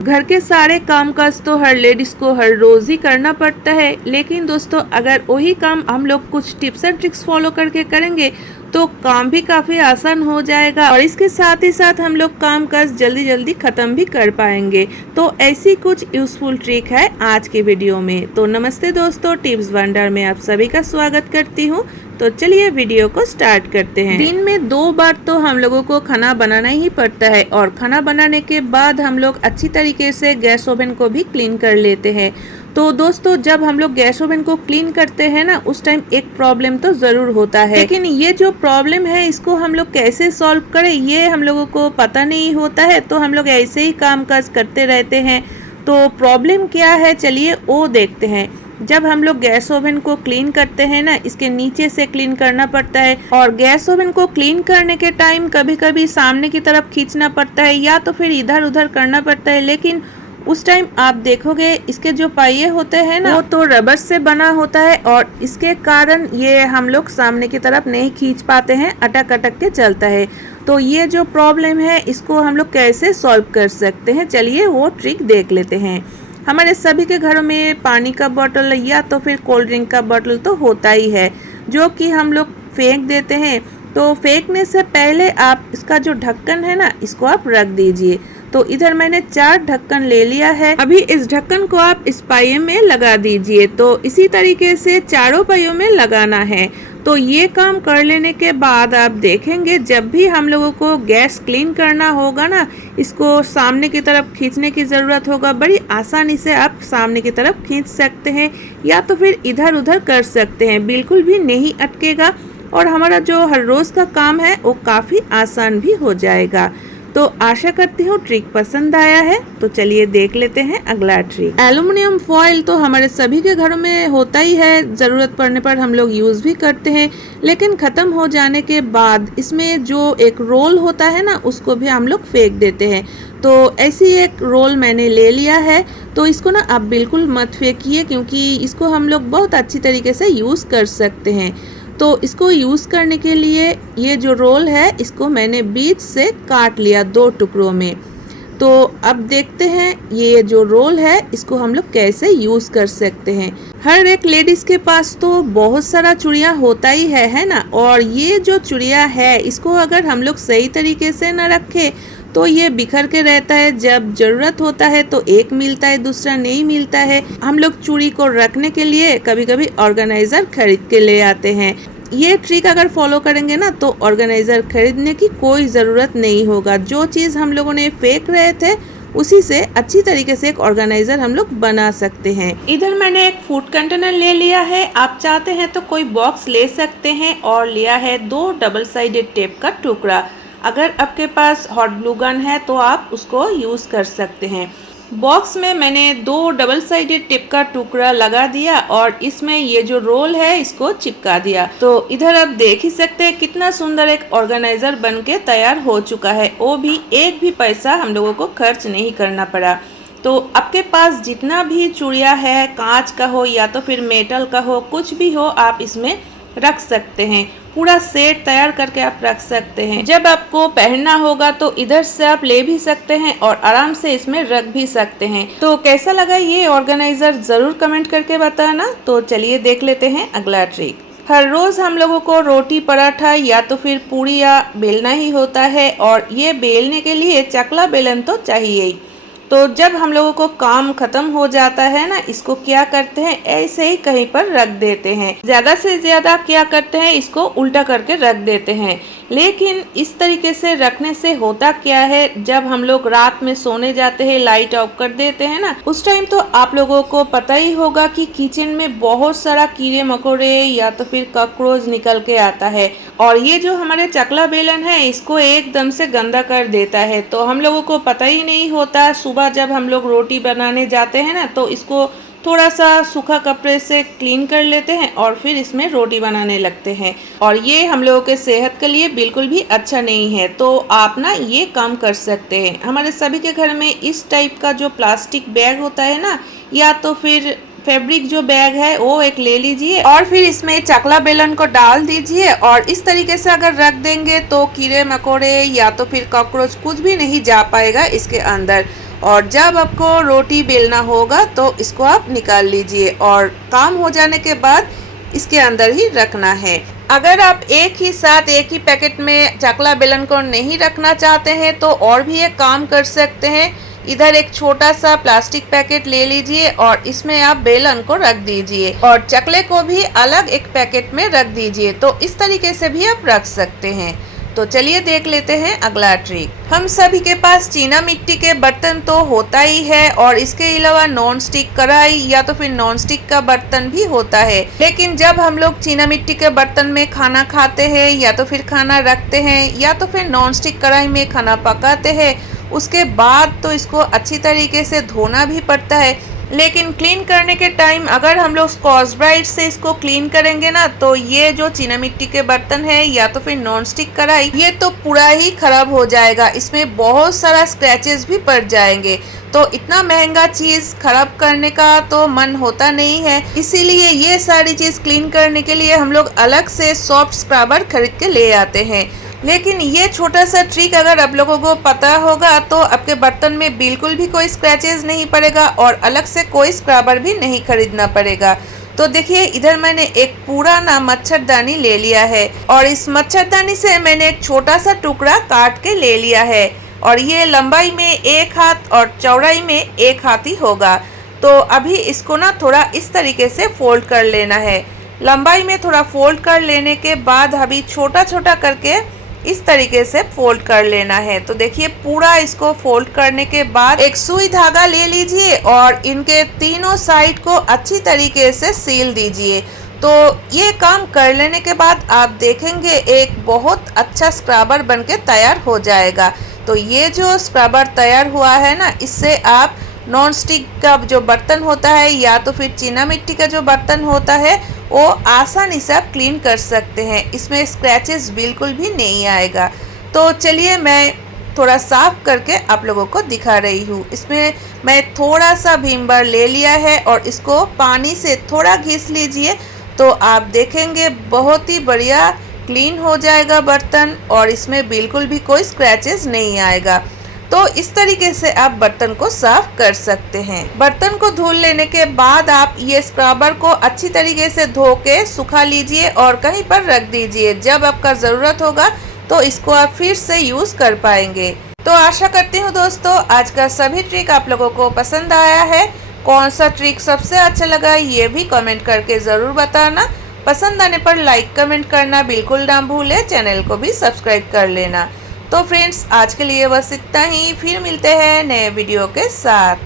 घर के सारे काम काज तो हर लेडीज को हर रोज ही करना पड़ता है, लेकिन दोस्तों अगर वही काम हम लोग कुछ टिप्स एंड ट्रिक्स फॉलो करके करेंगे तो काम भी काफी आसान हो जाएगा और इसके साथ ही साथ हम लोग काम काज जल्दी जल्दी खत्म भी कर पाएंगे। तो ऐसी कुछ यूजफुल ट्रिक है आज के वीडियो में। तो नमस्ते दोस्तों, टिप्स वंडर में आप सभी का स्वागत करती हूँ। तो चलिए वीडियो को स्टार्ट करते हैं। दिन में 2 बार तो हम लोगों को खाना बनाना ही पड़ता है और खाना बनाने के बाद हम लोग अच्छी तरीके से गैस ओवन को भी क्लीन कर लेते हैं। तो दोस्तों जब हम लोग गैस ओवन को क्लीन करते हैं ना, उस टाइम एक प्रॉब्लम तो जरूर होता है, लेकिन ये जो प्रॉब्लम है इसको हम लोग कैसे सॉल्व करें ये हम लोगों को पता नहीं होता है। तो हम लोग ऐसे ही काम काज करते रहते हैं। तो प्रॉब्लम क्या है चलिए वो देखते हैं। जब हम लोग गैस ओवन को क्लीन करते हैं ना, इसके नीचे से क्लीन करना पड़ता है और गैस ओवन को क्लीन करने के टाइम कभी कभी सामने की तरफ खींचना पड़ता है या तो फिर इधर उधर करना पड़ता है। लेकिन उस टाइम आप देखोगे इसके जो पहिए होते हैं ना, वो तो रबर से बना होता है और इसके कारण ये हम लोग सामने की तरफ नहीं खींच पाते हैं, अटक अटक के चलता है। तो ये जो प्रॉब्लम है इसको हम लोग कैसे सॉल्व कर सकते हैं, चलिए वो ट्रिक देख लेते हैं। हमारे सभी के घरों में पानी का बोतल या तो फिर कोल्ड ड्रिंक का बोतल तो होता ही है, जो कि हम लोग फेंक देते हैं। तो फेंकने से पहले आप इसका जो ढक्कन है ना, इसको आप रख दीजिए। तो इधर मैंने 4 ढक्कन ले लिया है। अभी इस ढक्कन को आप इस पहिए में लगा दीजिए। तो इसी तरीके से चारों पहियों में लगाना है। तो ये काम कर लेने के बाद आप देखेंगे जब भी हम लोगों को गैस क्लीन करना होगा ना, इसको सामने की तरफ खींचने की ज़रूरत होगा। बड़ी आसानी से आप सामने की तरफ खींच सकते हैं या तो फिर इधर उधर कर सकते हैं, बिल्कुल भी नहीं अटकेगा और हमारा जो हर रोज़ का काम है वो काफ़ी आसान भी हो जाएगा। तो आशा करती हूँ ट्रिक पसंद आया है। तो चलिए देख लेते हैं अगला ट्रिक। एल्युमिनियम फॉइल तो हमारे सभी के घरों में होता ही है, ज़रूरत पड़ने पर हम लोग यूज़ भी करते हैं, लेकिन ख़त्म हो जाने के बाद इसमें जो एक रोल होता है ना, उसको भी हम लोग फेंक देते हैं। तो ऐसी एक रोल मैंने ले लिया है। तो इसको ना आप बिल्कुल मत फेंकिए, क्योंकि इसको हम लोग बहुत अच्छी तरीके से यूज़ कर सकते हैं। तो इसको यूज़ करने के लिए ये जो रोल है इसको मैंने बीच से काट लिया 2 टुकड़ों में। तो अब देखते हैं ये जो रोल है इसको हम लोग कैसे यूज़ कर सकते हैं। हर एक लेडीज़ के पास तो बहुत सारा चूड़ियाँ होता ही है ना। और ये जो चूड़ियाँ है इसको अगर हम लोग सही तरीके से ना रखें तो ये बिखर के रहता है। जब ज़रूरत होता है तो एक मिलता है, दूसरा नहीं मिलता है। हम लोग चूड़ी को रखने के लिए कभी कभी ऑर्गेनाइज़र खरीद के ले आते हैं। ये ट्रिक अगर फॉलो करेंगे ना तो ऑर्गेनाइज़र खरीदने की कोई ज़रूरत नहीं होगा। जो चीज़ हम लोगों ने फेंक रहे थे उसी से अच्छी तरीके से एक ऑर्गेनाइज़र हम लोग बना सकते हैं। इधर मैंने एक फूड कंटेनर ले लिया है। आप चाहते हैं तो कोई बॉक्स ले सकते हैं और लिया है 2 डबल साइडेड टेप का टुकड़ा। अगर आपके पास हॉट ग्लू गन है तो आप उसको यूज़ कर सकते हैं। बॉक्स में मैंने 2 डबल साइडेड टेप का टुकड़ा लगा दिया और इसमें ये जो रोल है इसको चिपका दिया। तो इधर आप देख ही सकते हैं कितना सुंदर एक ऑर्गेनाइजर बनके तैयार हो चुका है। वो भी एक भी पैसा हम लोगों को खर्च नहीं करना पड़ा। तो आपके पास जितना भी चूड़िया है, कांच का हो या तो फिर मेटल का हो, कुछ भी हो, आप इसमें रख सकते हैं। पूरा सेट तैयार करके आप रख सकते हैं। जब आपको पहनना होगा तो इधर से आप ले भी सकते हैं और आराम से इसमें रख भी सकते हैं। तो कैसा लगा ये ऑर्गेनाइजर जरूर कमेंट करके बताना। तो चलिए देख लेते हैं अगला ट्रिक। हर रोज़ हम लोगों को रोटी, पराठा या तो फिर पूरी या बेलना ही होता है और ये बेलने के लिए चकला बेलन तो चाहिए ही। तो जब हम लोगों को काम खत्म हो जाता है ना, इसको क्या करते हैं ऐसे ही कहीं पर रख देते हैं। ज़्यादा से ज़्यादा क्या करते हैं, इसको उल्टा करके रख देते हैं। लेकिन इस तरीके से रखने से होता क्या है, जब हम लोग रात में सोने जाते हैं, लाइट ऑफ कर देते हैं ना, उस टाइम तो आप लोगों को पता ही होगा कि किचन में बहुत सारा कीड़े मकोड़े या तो फिर कॉकरोच निकल के आता है और ये जो हमारे चकला बेलन है इसको एकदम से गंदा कर देता है। तो हम लोगों को पता ही नहीं होता। सुबह जब हम लोग रोटी बनाने जाते हैं ना, तो इसको थोड़ा सा सूखा कपड़े से क्लीन कर लेते हैं और फिर इसमें रोटी बनाने लगते हैं और ये हम लोगों के सेहत के लिए बिल्कुल भी अच्छा नहीं है। तो आप ना ये काम कर सकते हैं। हमारे सभी के घर में इस टाइप का जो प्लास्टिक बैग होता है ना, या तो फिर फैब्रिक जो बैग है वो एक ले लीजिए और फिर इसमें चकला बेलन को डाल दीजिए और इस तरीके से अगर रख देंगे तो कीड़े मकोड़े या तो फिर कॉकरोच कुछ भी नहीं जा पाएगा इसके अंदर। और जब आपको रोटी बेलना होगा तो इसको आप निकाल लीजिए और काम हो जाने के बाद इसके अंदर ही रखना है। अगर आप एक ही साथ एक ही पैकेट में चकला बेलन को नहीं रखना चाहते हैं तो और भी एक काम कर सकते हैं। इधर एक छोटा सा प्लास्टिक पैकेट ले लीजिए और इसमें आप बेलन को रख दीजिए और चकले को भी अलग एक पैकेट में रख दीजिए। तो इस तरीके से भी आप रख सकते हैं। तो चलिए देख लेते हैं अगला ट्रिक। हम सभी के पास चीना मिट्टी के बर्तन तो होता ही है और इसके अलावा नॉन स्टिक कढ़ाई या तो फिर नॉन स्टिक का बर्तन भी होता है। लेकिन जब हम लोग चीना मिट्टी के बर्तन में खाना खाते हैं या तो फिर खाना रखते हैं या तो फिर नॉन स्टिक कढ़ाई में खाना पकाते हैं, उसके बाद तो इसको अच्छी तरीके से धोना भी पड़ता है। लेकिन क्लीन करने के टाइम अगर हम लोग स्कॉच ब्राइट से इसको क्लीन करेंगे ना तो ये जो चीना मिट्टी के बर्तन है या तो फिर नॉन स्टिक कढ़ाई, ये तो पूरा ही खराब हो जाएगा। इसमें बहुत सारा स्क्रैचेस भी पड़ जाएंगे। तो इतना महंगा चीज खराब करने का तो मन होता नहीं है, इसीलिए ये सारी चीज क्लीन करने के लिए हम लोग अलग से सॉफ्ट स्क्रबर खरीद के ले आते हैं। लेकिन ये छोटा सा ट्रिक अगर आप लोगों को पता होगा तो आपके बर्तन में बिल्कुल भी कोई स्क्रैचेस नहीं पड़ेगा और अलग से कोई स्क्रबर भी नहीं खरीदना पड़ेगा। तो देखिए इधर मैंने एक पूरा ना मच्छरदानी ले लिया है और इस मच्छरदानी से मैंने एक छोटा सा टुकड़ा काट के ले लिया है और ये लंबाई में 1 हाथ और चौड़ाई में 1 हाथ ही होगा। तो अभी इसको ना थोड़ा इस तरीके से फोल्ड कर लेना है। लंबाई में थोड़ा फोल्ड कर लेने के बाद अभी छोटा छोटा करके इस तरीके से फोल्ड कर लेना है। तो देखिए पूरा इसको फोल्ड करने के बाद एक सुई धागा ले लीजिए और इनके तीनों साइड को अच्छी तरीके से सील दीजिए। तो ये काम कर लेने के बाद आप देखेंगे एक बहुत अच्छा स्क्रबर बनके तैयार हो जाएगा। तो ये जो स्क्रबर तैयार हुआ है ना, इससे आप नॉन स्टिक का जो बर्तन होता है या तो फिर चीना मिट्टी का जो बर्तन होता है वो आसानी से आप क्लीन कर सकते हैं। इसमें स्क्रैचेस बिल्कुल भी नहीं आएगा। तो चलिए मैं थोड़ा साफ करके आप लोगों को दिखा रही हूँ। इसमें मैं थोड़ा सा भीम बार ले लिया है और इसको पानी से थोड़ा घिस लीजिए तो आप देखेंगे बहुत ही बढ़िया क्लीन हो जाएगा बर्तन और इसमें बिल्कुल भी कोई स्क्रैचेस नहीं आएगा। तो इस तरीके से आप बर्तन को साफ कर सकते हैं। बर्तन को धुल लेने के बाद आप ये स्क्रबर को अच्छी तरीके से धो के सुखा लीजिए और कहीं पर रख दीजिए। जब आपका ज़रूरत होगा तो इसको आप फिर से यूज़ कर पाएंगे। तो आशा करती हूँ दोस्तों आज का सभी ट्रिक आप लोगों को पसंद आया है। कौन सा ट्रिक सबसे अच्छा लगा ये भी कमेंट करके ज़रूर बताना। पसंद आने पर लाइक कमेंट करना बिल्कुल ना भूले। चैनल को भी सब्सक्राइब कर लेना। तो फ्रेंड्स आज के लिए बस इतना ही, फिर मिलते हैं नए वीडियो के साथ।